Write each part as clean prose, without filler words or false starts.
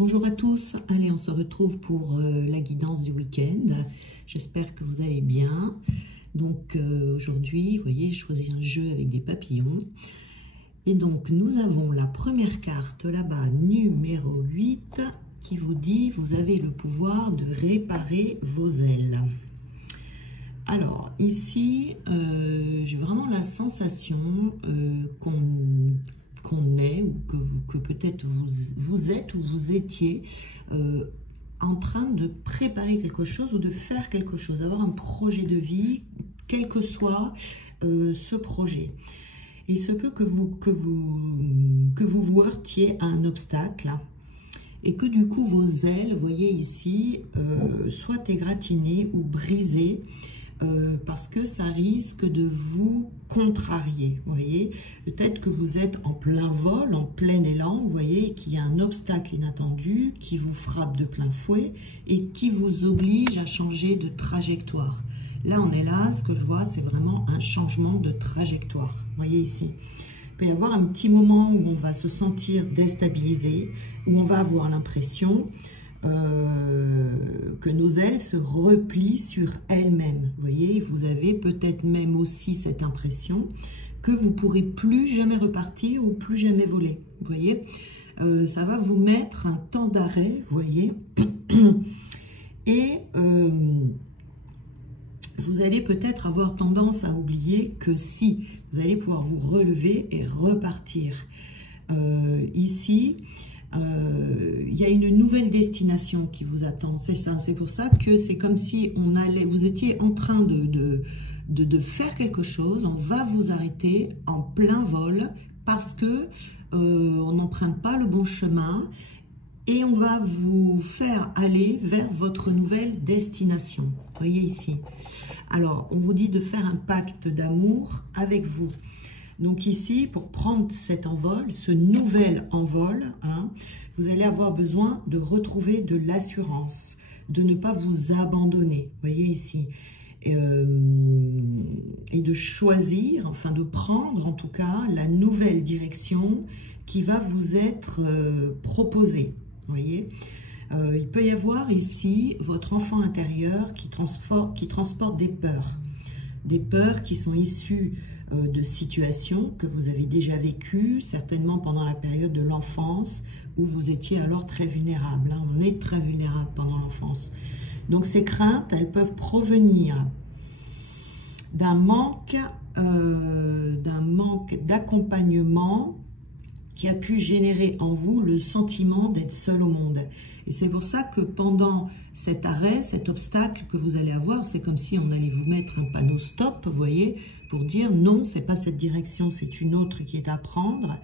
Bonjour à tous, allez on se retrouve pour la guidance du week-end. J'espère que vous allez bien. Donc aujourd'hui, vous voyez, je choisis un jeu avec des papillons. Et donc nous avons la première carte là-bas, numéro 8, qui vous dit « Vous avez le pouvoir de réparer vos ailes ». Alors ici, j'ai vraiment la sensation qu'on est, ou que peut-être vous êtes ou vous étiez en train de préparer quelque chose ou de faire quelque chose, avoir un projet de vie, quel que soit ce projet. Il se peut que vous heurtiez à un obstacle et que du coup vos ailes, vous voyez ici, soient égratignées ou brisées, parce que ça risque de vous contrarier, vous voyez. Peut-être que vous êtes en plein vol, en plein élan, vous voyez, qu'il y a un obstacle inattendu qui vous frappe de plein fouet et qui vous oblige à changer de trajectoire. Là, on est là, ce que je vois, c'est vraiment un changement de trajectoire, vous voyez ici. Il peut y avoir un petit moment où on va se sentir déstabilisé, où on va avoir l'impression que nos ailes se replient sur elles-mêmes. Vous voyez, vous avez peut-être même aussi cette impression que vous ne pourrez plus jamais repartir ou plus jamais voler. Vous voyez, ça va vous mettre un temps d'arrêt, vous voyez, et vous allez peut-être avoir tendance à oublier que si vous allez pouvoir vous relever et repartir. Ici, il y a une nouvelle destination qui vous attend, c'est ça. C'est pour ça que c'est comme si vous étiez en train de faire quelque chose, on va vous arrêter en plein vol parce que on n'emprunte pas le bon chemin et on va vous faire aller vers votre nouvelle destination. Vous voyez ici. Alors, on vous dit de faire un pacte d'amour avec vous. Donc ici, pour prendre cet envol, ce nouvel envol, hein, vous allez avoir besoin de retrouver de l'assurance, de ne pas vous abandonner, vous voyez ici, et de choisir, enfin de prendre en tout cas la nouvelle direction qui va vous être proposée, vous voyez. Il peut y avoir ici votre enfant intérieur qui transporte des peurs qui sont issues de situations que vous avez déjà vécues, certainement pendant la période de l'enfance, où vous étiez alors très vulnérable. Hein. On est très vulnérable pendant l'enfance. Donc ces craintes, elles peuvent provenir d'un manque d'accompagnement qui a pu générer en vous le sentiment d'être seul au monde. Et c'est pour ça que pendant cet arrêt, cet obstacle que vous allez avoir, c'est comme si on allait vous mettre un panneau stop, vous voyez, pour dire non, c'est pas cette direction, c'est une autre qui est à prendre.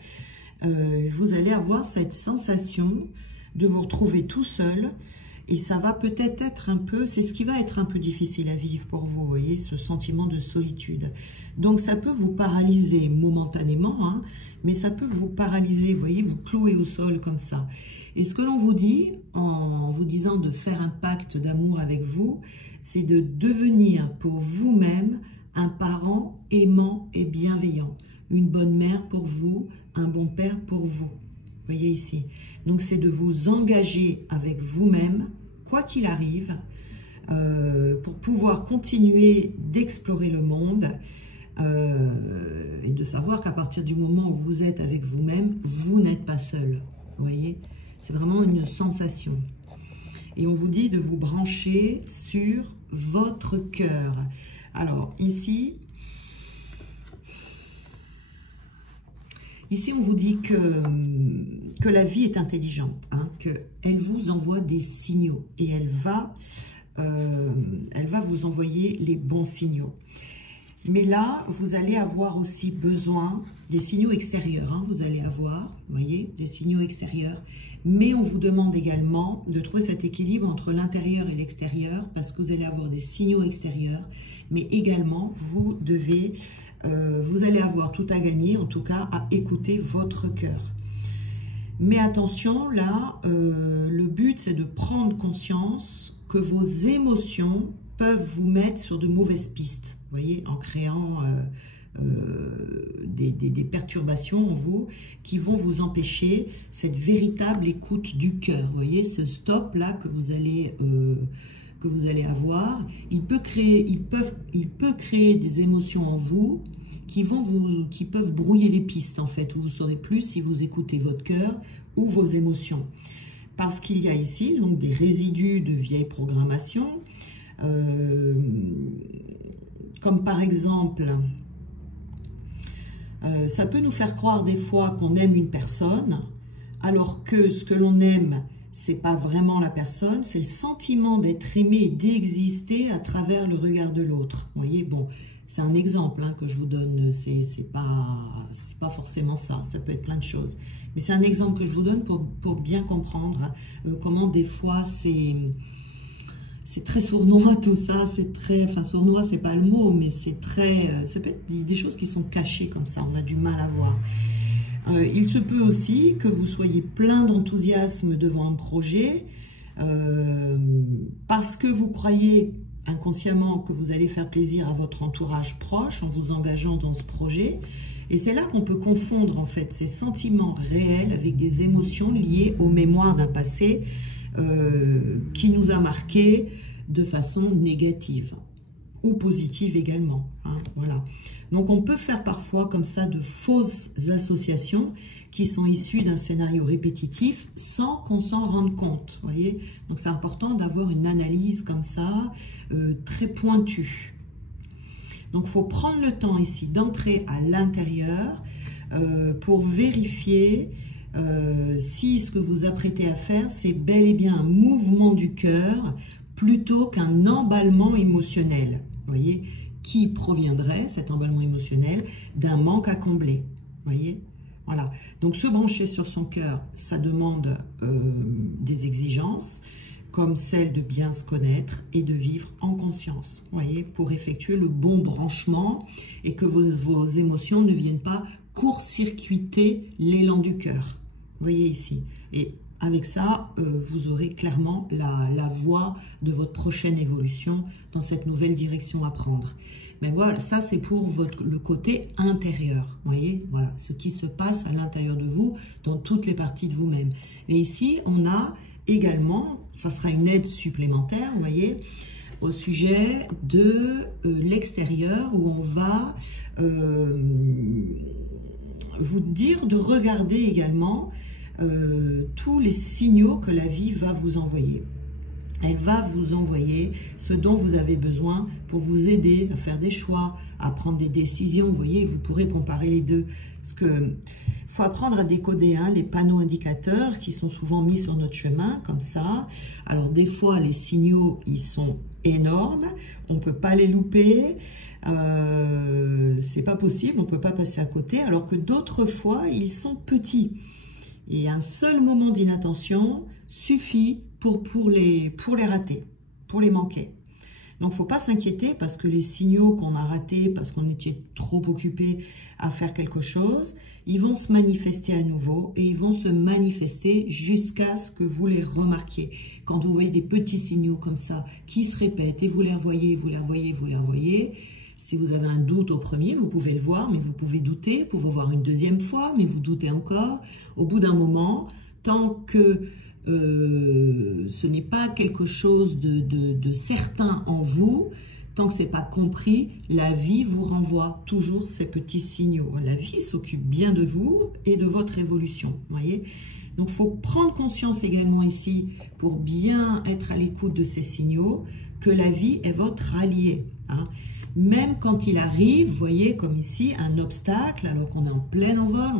Vous allez avoir cette sensation de vous retrouver tout seul. Et ça va peut-être être un peu, c'est ce qui va être un peu difficile à vivre pour vous, vous voyez, ce sentiment de solitude. Donc ça peut vous paralyser momentanément, hein, mais ça peut vous paralyser, vous voyez, vous clouer au sol comme ça. Et ce que l'on vous dit, en vous disant de faire un pacte d'amour avec vous, c'est de devenir pour vous-même un parent aimant et bienveillant. Une bonne mère pour vous, un bon père pour vous. Vous voyez ici. Donc, c'est de vous engager avec vous-même, quoi qu'il arrive, pour pouvoir continuer d'explorer le monde et de savoir qu'à partir du moment où vous êtes avec vous-même, vous n'êtes pas seul. Vous voyez, c'est vraiment une sensation. Et on vous dit de vous brancher sur votre cœur. Alors, ici, on vous dit que la vie est intelligente, hein, qu'elle vous envoie des signaux et elle va vous envoyer les bons signaux. Mais là, vous allez avoir aussi besoin des signaux extérieurs. Hein, vous allez avoir, vous voyez, des signaux extérieurs. Mais on vous demande également de trouver cet équilibre entre l'intérieur et l'extérieur parce que vous allez avoir des signaux extérieurs. Mais également, vous allez avoir tout à gagner, en tout cas, à écouter votre cœur. Mais attention, là, le but, c'est de prendre conscience que vos émotions peuvent vous mettre sur de mauvaises pistes, vous voyez, en créant des perturbations en vous qui vont vous empêcher cette véritable écoute du cœur. Vous voyez, ce stop-là que vous allez avoir, il peut créer des émotions en vous qui peuvent brouiller les pistes, en fait, où vous ne saurez plus si vous écoutez votre cœur ou vos émotions. Parce qu'il y a ici donc, des résidus de vieilles programmations, comme par exemple, ça peut nous faire croire des fois qu'on aime une personne, alors que ce que l'on aime, c'est pas vraiment la personne, c'est le sentiment d'être aimé et d'exister à travers le regard de l'autre. Vous voyez, bon, c'est un exemple hein, que je vous donne, c'est pas forcément ça, ça peut être plein de choses. Mais c'est un exemple que je vous donne pour bien comprendre comment des fois c'est très sournois tout ça, c'est très, enfin sournois c'est pas le mot, mais c'est très, ça peut être des choses qui sont cachées comme ça, on a du mal à voir. Il se peut aussi que vous soyez plein d'enthousiasme devant un projet, parce que vous croyez inconsciemment que vous allez faire plaisir à votre entourage proche en vous engageant dans ce projet. Et c'est là qu'on peut confondre en fait ces sentiments réels avec des émotions liées aux mémoires d'un passé qui nous a marqués de façon négative ou positive également. Hein, voilà. Donc on peut faire parfois comme ça de fausses associations qui sont issues d'un scénario répétitif sans qu'on s'en rende compte. Voyez, donc c'est important d'avoir une analyse comme ça, très pointue. Donc il faut prendre le temps ici d'entrer à l'intérieur pour vérifier si ce que vous apprêtez à faire, c'est bel et bien un mouvement du cœur plutôt qu'un emballement émotionnel. Vous voyez, qui proviendrait, cet emballement émotionnel, d'un manque à combler. Vous voyez, voilà. Donc se brancher sur son cœur, ça demande des exigences, comme celle de bien se connaître et de vivre en conscience, voyez, pour effectuer le bon branchement et que vos émotions ne viennent pas court-circuiter l'élan du cœur. Vous voyez ici. Et avec ça, vous aurez clairement la voie de votre prochaine évolution dans cette nouvelle direction à prendre. Mais voilà, ça c'est pour le côté intérieur, voyez, voilà, ce qui se passe à l'intérieur de vous, dans toutes les parties de vous-même. Et ici, on a également, ça sera une aide supplémentaire, vous voyez, au sujet de l'extérieur, où on va vous dire de regarder également tous les signaux que la vie va vous envoyer. Elle va vous envoyer ce dont vous avez besoin pour vous aider à faire des choix, à prendre des décisions. Vous voyez, vous pourrez comparer les deux. Parce que faut apprendre à décoder les panneaux indicateurs qui sont souvent mis sur notre chemin, comme ça. Alors, des fois, les signaux, ils sont énormes. On ne peut pas les louper. C'est pas possible. On ne peut pas passer à côté. Alors que d'autres fois, ils sont petits. Et un seul moment d'inattention suffit pour les rater, pour les manquer. Donc, il ne faut pas s'inquiéter parce que les signaux qu'on a ratés, parce qu'on était trop occupé à faire quelque chose, ils vont se manifester à nouveau et ils vont se manifester jusqu'à ce que vous les remarquiez. Quand vous voyez des petits signaux comme ça qui se répètent et vous les revoyez, vous les revoyez, vous les revoyez, si vous avez un doute au premier, vous pouvez le voir, mais vous pouvez douter, vous pouvez voir une deuxième fois, mais vous doutez encore. Au bout d'un moment, tant que ce n'est pas quelque chose de certain en vous, tant que ce n'est pas compris, la vie vous renvoie toujours ces petits signaux. La vie s'occupe bien de vous et de votre évolution, voyez. Donc, il faut prendre conscience également ici, pour bien être à l'écoute de ces signaux, que la vie est votre allié. Hein. Même quand il arrive, vous voyez, comme ici, un obstacle, alors qu'on est en plein envol,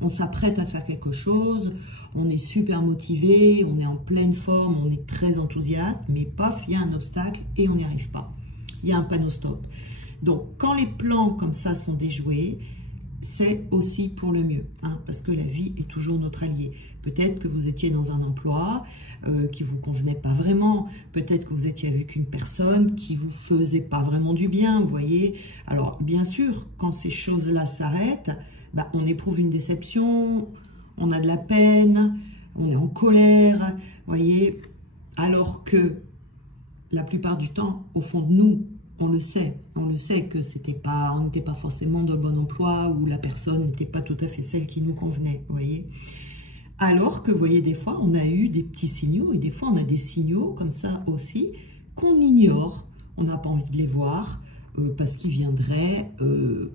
on s'apprête à faire quelque chose, on est super motivé, on est en pleine forme, on est très enthousiaste, mais paf, il y a un obstacle et on n'y arrive pas. Il y a un panneau stop. Donc, quand les plans comme ça sont déjoués, c'est aussi pour le mieux, hein, parce que la vie est toujours notre allié. Peut-être que vous étiez dans un emploi qui ne vous convenait pas vraiment, peut-être que vous étiez avec une personne qui ne vous faisait pas vraiment du bien, vous voyez. Alors, bien sûr, quand ces choses-là s'arrêtent, bah, on éprouve une déception, on a de la peine, on est en colère, vous voyez, alors que la plupart du temps, au fond de nous, on le sait que on n'était pas forcément dans le bon emploi ou la personne n'était pas tout à fait celle qui nous convenait, vous voyez. Alors que, vous voyez, des fois, on a eu des petits signaux et des fois, on a des signaux comme ça aussi qu'on ignore. On n'a pas envie de les voir parce qu'ils viendraient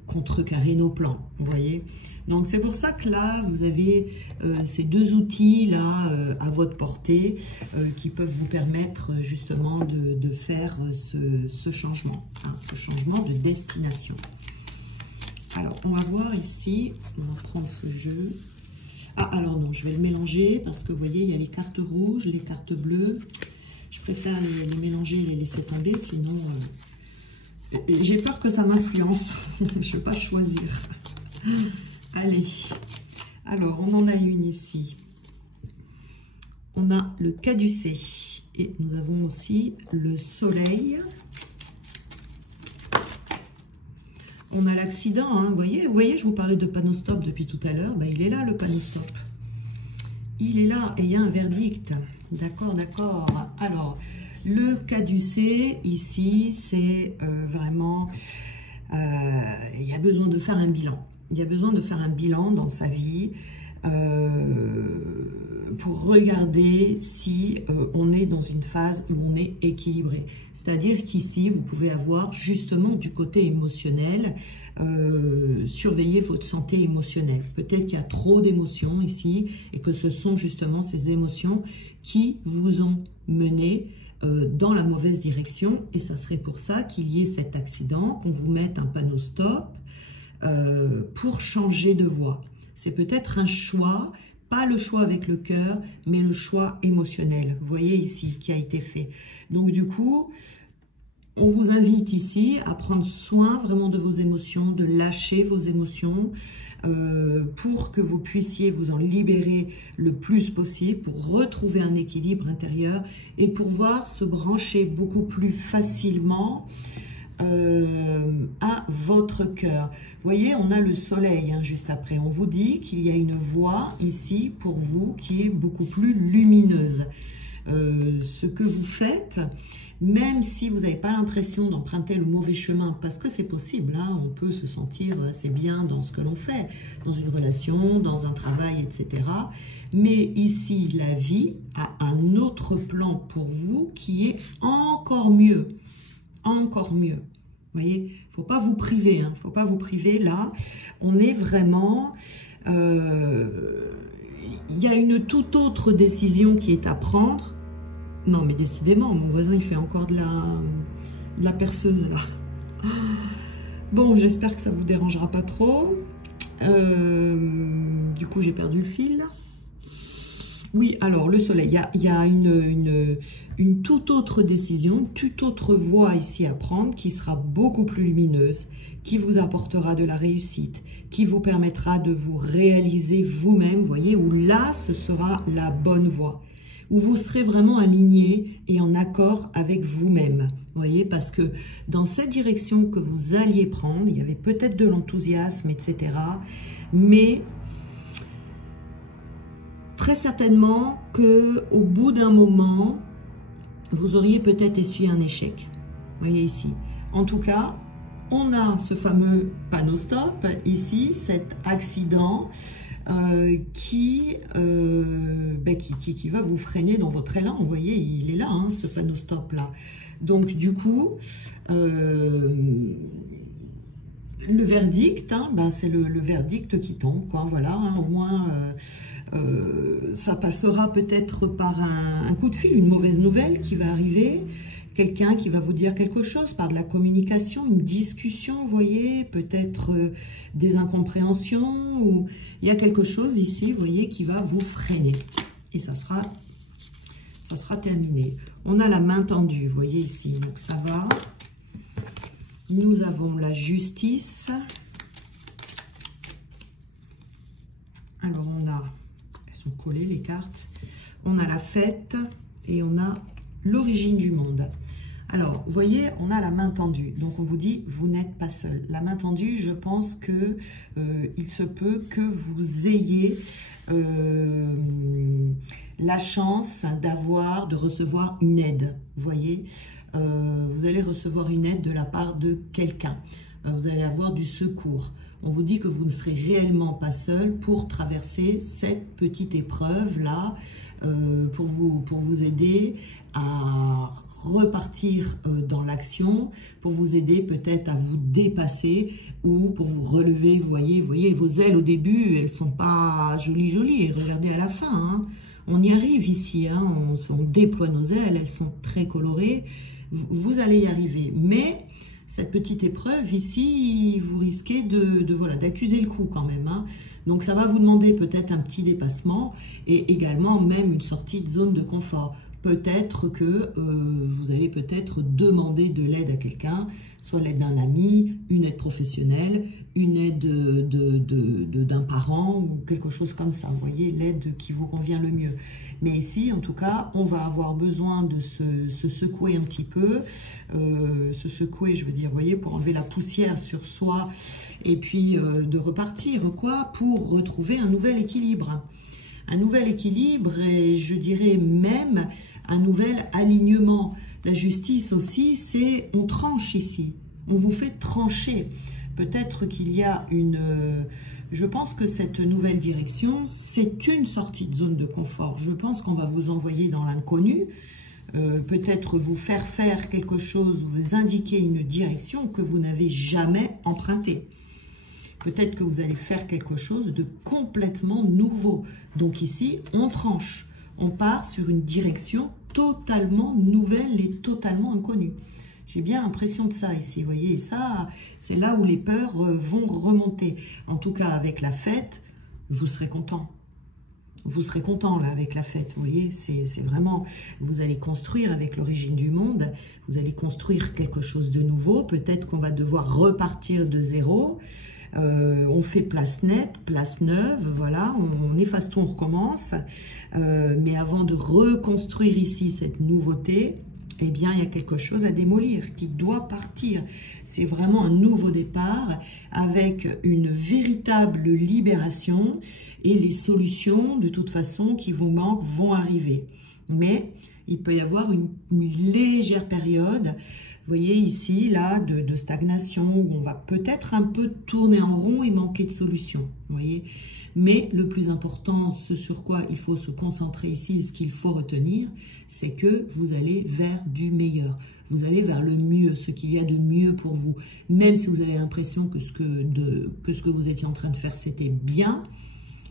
contrecarrer nos plans, vous voyez. Donc, c'est pour ça que là, vous avez ces deux outils-là à votre portée qui peuvent vous permettre justement de faire ce changement, hein, ce changement de destination. Alors, on va voir ici, on va prendre ce jeu. Ah, alors non, je vais le mélanger parce que vous voyez, il y a les cartes rouges, les cartes bleues. Je préfère les mélanger et les laisser tomber, sinon j'ai peur que ça m'influence. Je ne vais pas choisir. Allez, alors on en a une ici. On a le caducée et nous avons aussi le soleil. On a l'accident, hein, vous voyez, je vous parlais de panneau stop depuis tout à l'heure. Ben, il est là, le panneau stop. Il est là et il y a un verdict. D'accord, d'accord. Alors, le caducée, ici, c'est vraiment... il y a besoin de faire un bilan. Il y a besoin de faire un bilan dans sa vie pour regarder si on est dans une phase où on est équilibré. C'est-à-dire qu'ici, vous pouvez avoir justement du côté émotionnel, surveiller votre santé émotionnelle. Peut-être qu'il y a trop d'émotions ici et que ce sont justement ces émotions qui vous ont mené dans la mauvaise direction. Et ça serait pour ça qu'il y ait cet accident, qu'on vous mette un panneau stop pour changer de voie. C'est peut-être un choix, pas le choix avec le cœur, mais le choix émotionnel. Vous voyez ici, qui a été fait. Donc du coup, on vous invite ici à prendre soin vraiment de vos émotions, de lâcher vos émotions pour que vous puissiez vous en libérer le plus possible, pour retrouver un équilibre intérieur et pouvoir se brancher beaucoup plus facilement à votre cœur. Vous voyez, on a le soleil hein, juste après. On vous dit qu'il y a une voie ici pour vous qui est beaucoup plus lumineuse. Ce que vous faites, même si vous n'avez pas l'impression d'emprunter le mauvais chemin, parce que c'est possible, hein, on peut se sentir assez bien dans ce que l'on fait, dans une relation, dans un travail, etc. Mais ici, la vie a un autre plan pour vous qui est encore mieux. Encore mieux. Vous voyez, il ne faut pas vous priver. Hein, faut pas vous priver là. On est vraiment... il y a une toute autre décision qui est à prendre. Non, mais décidément, mon voisin, il fait encore de la perceuse là. Bon, j'espère que ça ne vous dérangera pas trop. Du coup, j'ai perdu le fil. Oui, alors le soleil, il y a une toute autre décision, toute autre voie ici à prendre qui sera beaucoup plus lumineuse, qui vous apportera de la réussite, qui vous permettra de vous réaliser vous-même, vous voyez, où là, ce sera la bonne voie, où vous serez vraiment aligné et en accord avec vous-même, vous voyez, parce que dans cette direction que vous alliez prendre, il y avait peut-être de l'enthousiasme, etc., mais... très certainement qu'au bout d'un moment, vous auriez peut-être essuyé un échec. Vous voyez ici. En tout cas, on a ce fameux panneau stop ici, cet accident qui va vous freiner dans votre élan. Vous voyez, il est là, hein, ce panneau stop là. Donc du coup, le verdict, hein, ben, c'est le verdict qui tombe, quoi. Voilà, hein, au moins ça passera peut-être par un coup de fil, une mauvaise nouvelle qui va arriver, quelqu'un qui va vous dire quelque chose, par de la communication, une discussion, vous voyez, peut-être des incompréhensions, ou il y a quelque chose ici, vous voyez, qui va vous freiner. Et ça sera terminé. On a la main tendue, vous voyez ici, donc ça va. Nous avons la justice. Alors, on a, elles sont collées les cartes. On a la fête et on a l'origine du monde. Alors, vous voyez, on a la main tendue. Donc, on vous dit, vous n'êtes pas seul. La main tendue, je pense que il se peut que vous ayez la chance de recevoir une aide. Vous voyez, vous allez recevoir une aide de la part de quelqu'un. Vous allez avoir du secours. On vous dit que vous ne serez réellement pas seul pour traverser cette petite épreuve-là, pour vous aider à repartir dans l'action, pour vous aider peut-être à vous dépasser ou pour vous relever. Vous voyez vos ailes au début, elles ne sont pas jolies. Regardez à la fin, hein. On y arrive ici, hein. On déploie nos ailes, elles sont très colorées. Vous allez y arriver, mais cette petite épreuve ici, vous risquez d'accuser le coup quand même, hein. Donc ça va vous demander peut-être un petit dépassement et également même une sortie de zone de confort. Peut-être que vous allez peut-être demander de l'aide à quelqu'un, soit l'aide d'un ami, une aide professionnelle, une aide d'un parent ou quelque chose comme ça. Vous voyez, l'aide qui vous convient le mieux. Mais ici, en tout cas, on va avoir besoin de se secouer un petit peu. Se secouer, je veux dire, vous voyez, pour enlever la poussière sur soi et puis de repartir, quoi, pour retrouver un nouvel équilibre. Un nouvel équilibre et je dirais même un nouvel alignement. La justice aussi, c'est on tranche ici, on vous fait trancher. Peut-être qu'il y a je pense que cette nouvelle direction, c'est une sortie de zone de confort. Je pense qu'on va vous envoyer dans l'inconnu, peut-être vous faire faire quelque chose, vous indiquer une direction que vous n'avez jamais empruntée. Peut-être que vous allez faire quelque chose de complètement nouveau. Donc ici, on tranche. On part sur une direction totalement nouvelle et totalement inconnue. J'ai bien l'impression de ça ici, vous voyez. Et ça, c'est là où les peurs vont remonter. En tout cas, avec la fête, vous serez content. Vous serez content là avec la fête, vous voyez. C'est vraiment, vous allez construire avec l'origine du monde. Vous allez construire quelque chose de nouveau. Peut-être qu'on va devoir repartir de zéro. On fait place nette, place neuve, voilà, on efface tout, on recommence. Mais avant de reconstruire ici cette nouveauté, eh bien, il y a quelque chose à démolir qui doit partir. C'est vraiment un nouveau départ avec une véritable libération et les solutions, de toute façon, qui vous manquent vont arriver. Mais il peut y avoir une légère période, vous voyez ici, là, de stagnation, où on va peut-être un peu tourner en rond et manquer de solution, vous voyez. Mais le plus important, ce sur quoi il faut se concentrer ici, ce qu'il faut retenir, c'est que vous allez vers du meilleur. Vous allez vers le mieux, ce qu'il y a de mieux pour vous. Même si vous avez l'impression que ce que vous étiez en train de faire, c'était bien,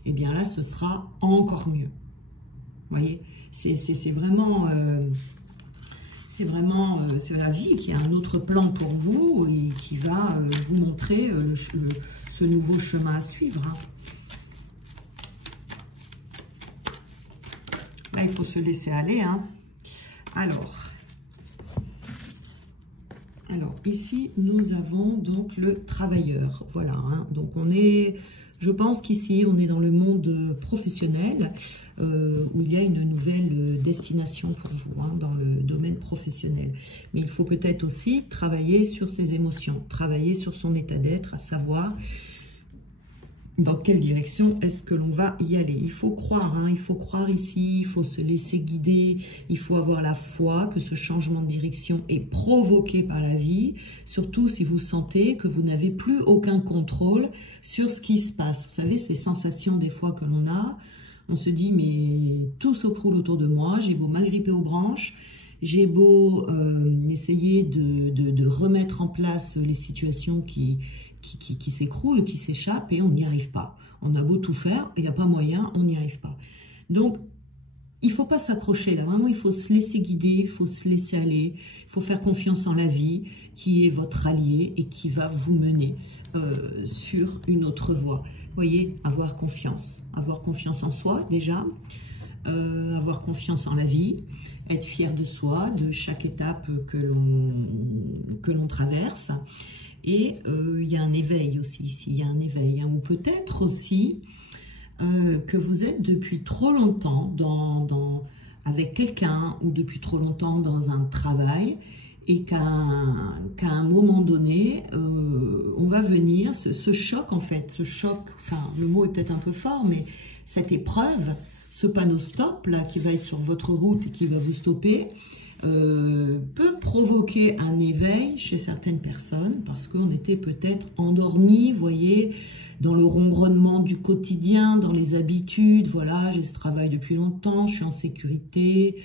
eh bien là, ce sera encore mieux. Vous voyez, c'est vraiment... c'est la vie qui a un autre plan pour vous et qui va vous montrer ce nouveau chemin à suivre. Hein. Là, il faut se laisser aller. Hein. Alors, ici, nous avons donc le travailleur. Voilà. Hein. Donc, je pense qu'ici, on est dans le monde professionnel où il y a une nouvelle destination pour vous, hein, dans le domaine professionnel. Mais il faut peut-être aussi travailler sur ses émotions, travailler sur son état d'être, à savoir dans quelle direction est-ce que l'on va y aller. Il faut croire, hein, il faut croire ici, il faut se laisser guider, il faut avoir la foi que ce changement de direction est provoqué par la vie, surtout si vous sentez que vous n'avez plus aucun contrôle sur ce qui se passe. Vous savez, ces sensations des fois que l'on a, on se dit mais tout s'écroule autour de moi, j'ai beau m'agripper aux branches, j'ai beau essayer de remettre en place les situations qui s'écroulent, qui s'échappent et on n'y arrive pas. On a beau tout faire, il n'y a pas moyen, on n'y arrive pas. Donc, il ne faut pas s'accrocher là, vraiment il faut se laisser guider, il faut se laisser aller, il faut faire confiance en la vie qui est votre allié et qui va vous mener sur une autre voie. Vous voyez, avoir confiance en soi déjà, avoir confiance en la vie, être fier de soi, de chaque étape que l'on traverse. Et il y a un éveil aussi ici, il y a un éveil, hein, ou peut-être aussi que vous êtes depuis trop longtemps avec quelqu'un ou depuis trop longtemps dans un travail et qu'à un moment donné, on va venir, ce choc en fait, ce choc, enfin le mot est peut-être un peu fort, mais cette épreuve ce panneau stop là qui va être sur votre route et qui va vous stopper peut provoquer un éveil chez certaines personnes parce qu'on était peut-être endormi, vous voyez, dans le ronronnement du quotidien, dans les habitudes. Voilà, j'ai ce travail depuis longtemps, je suis en sécurité,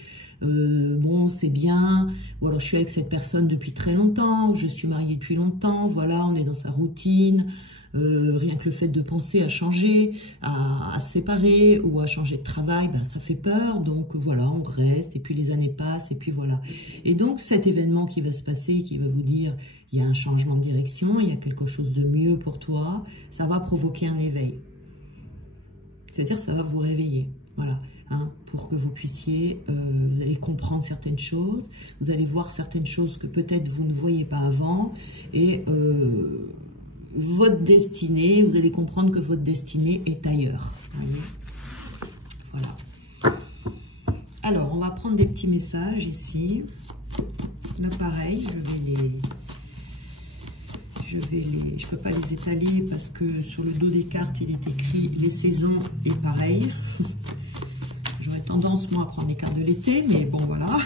bon, c'est bien. Ou alors, je suis avec cette personne depuis très longtemps, ou je suis mariée depuis longtemps. Voilà, on est dans sa routine. Rien que le fait de penser à changer, à se séparer ou à changer de travail, ben, ça fait peur. Donc voilà, on reste et puis les années passent et puis voilà. Et donc cet événement qui va se passer, qui va vous dire il y a un changement de direction, il y a quelque chose de mieux pour toi, ça va provoquer un éveil. C'est-à-dire ça va vous réveiller. Voilà, hein, pour que vous puissiez, vous allez comprendre certaines choses, vous allez voir certaines choses que peut-être vous ne voyez pas avant et votre destinée, vous allez comprendre que votre destinée est ailleurs. Voilà. Alors, on va prendre des petits messages ici. Là, pareil, je ne peux pas les étaler parce que sur le dos des cartes, il est écrit les saisons et pareil. J'aurais tendance, moi, à prendre les cartes de l'été, mais bon, voilà.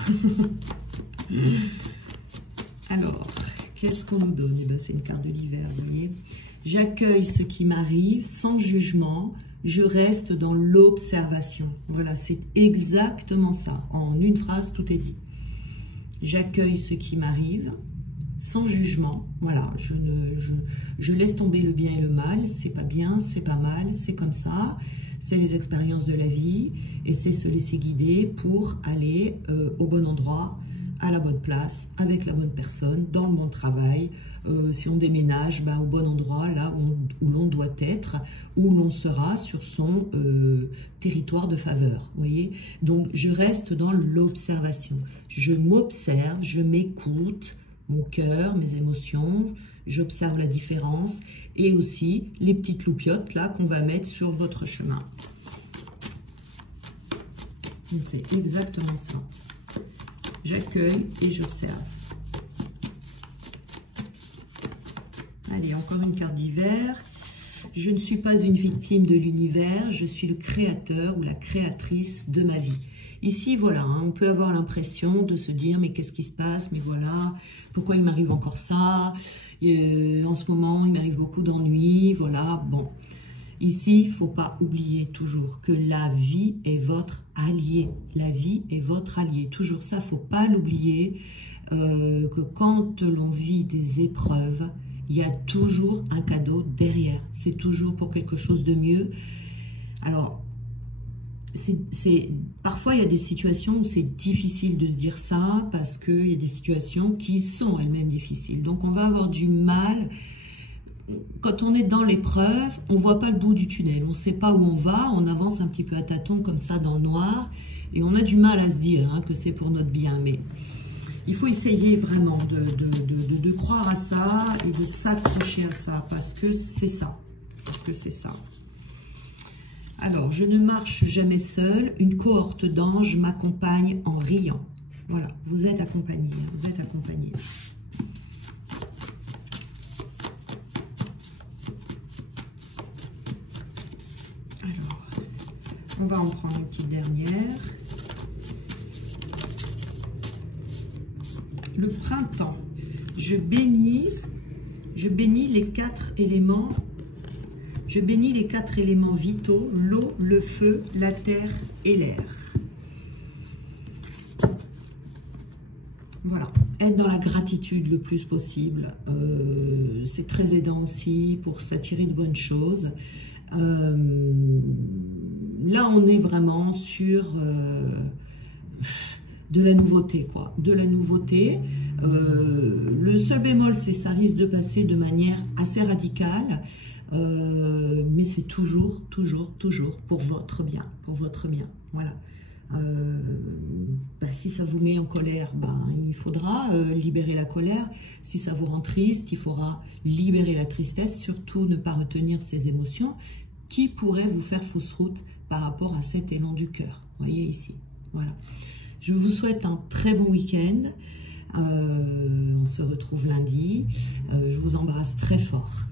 Alors, qu'est-ce qu'on nous donne? Eh ben, c'est une carte de l'hiver, vous voyez. J'accueille ce qui m'arrive sans jugement, je reste dans l'observation. Voilà, c'est exactement ça. En une phrase, tout est dit. J'accueille ce qui m'arrive sans jugement. Voilà, je laisse tomber le bien et le mal. C'est pas bien, c'est pas mal, c'est comme ça. C'est les expériences de la vie et c'est se laisser guider pour aller au bon endroit, à la bonne place, avec la bonne personne, dans le bon travail. Si on déménage, ben, au bon endroit, là où l'on doit être, où l'on sera sur son territoire de faveur. Vous voyez? Donc, je reste dans l'observation. Je m'observe, je m'écoute, mon cœur, mes émotions, j'observe la différence et aussi les petites loupiottes là qu'on va mettre sur votre chemin. C'est exactement ça. J'accueille et j'observe. Allez, encore une carte d'hiver. Je ne suis pas une victime de l'univers, je suis le créateur ou la créatrice de ma vie. Ici, voilà, hein, on peut avoir l'impression de se dire, mais qu'est-ce qui se passe? Mais voilà, pourquoi il m'arrive encore ça? En ce moment, il m'arrive beaucoup d'ennuis, voilà, bon. Ici, il ne faut pas oublier toujours que la vie est votre allié. La vie est votre allié. Toujours ça, il ne faut pas l'oublier, que quand l'on vit des épreuves, il y a toujours un cadeau derrière. C'est toujours pour quelque chose de mieux. Alors, parfois, il y a des situations où c'est difficile de se dire ça parce qu'il y a des situations qui sont elles-mêmes difficiles. Donc, on va avoir du mal. Quand on est dans l'épreuve, on ne voit pas le bout du tunnel. On ne sait pas où on va. On avance un petit peu à tâtons comme ça dans le noir. Et on a du mal à se dire hein, que c'est pour notre bien. Mais il faut essayer vraiment de croire à ça et de s'accrocher à ça parce que c'est ça. Parce que c'est ça. Alors, je ne marche jamais seul. Une cohorte d'anges m'accompagne en riant. Voilà, vous êtes accompagné. Vous êtes accompagné. Alors, on va en prendre une petite dernière. Le printemps. Je bénis les 4 éléments. Je bénis les 4 éléments vitaux, l'eau, le feu, la terre et l'air. Voilà, être dans la gratitude le plus possible, c'est très aidant aussi pour s'attirer de bonnes choses. Là, on est vraiment sur de la nouveauté, quoi. De la nouveauté. Le seul bémol, c'est que ça risque de passer de manière assez radicale. Mais c'est toujours pour votre bien, voilà. Si ça vous met en colère, il faudra libérer la colère. Si ça vous rend triste, il faudra libérer la tristesse. Surtout ne pas retenir ces émotions qui pourraient vous faire fausse route par rapport à cet élan du cœur. Voyez ici, voilà. Je vous souhaite un très bon week-end. On se retrouve lundi. Je vous embrasse très fort.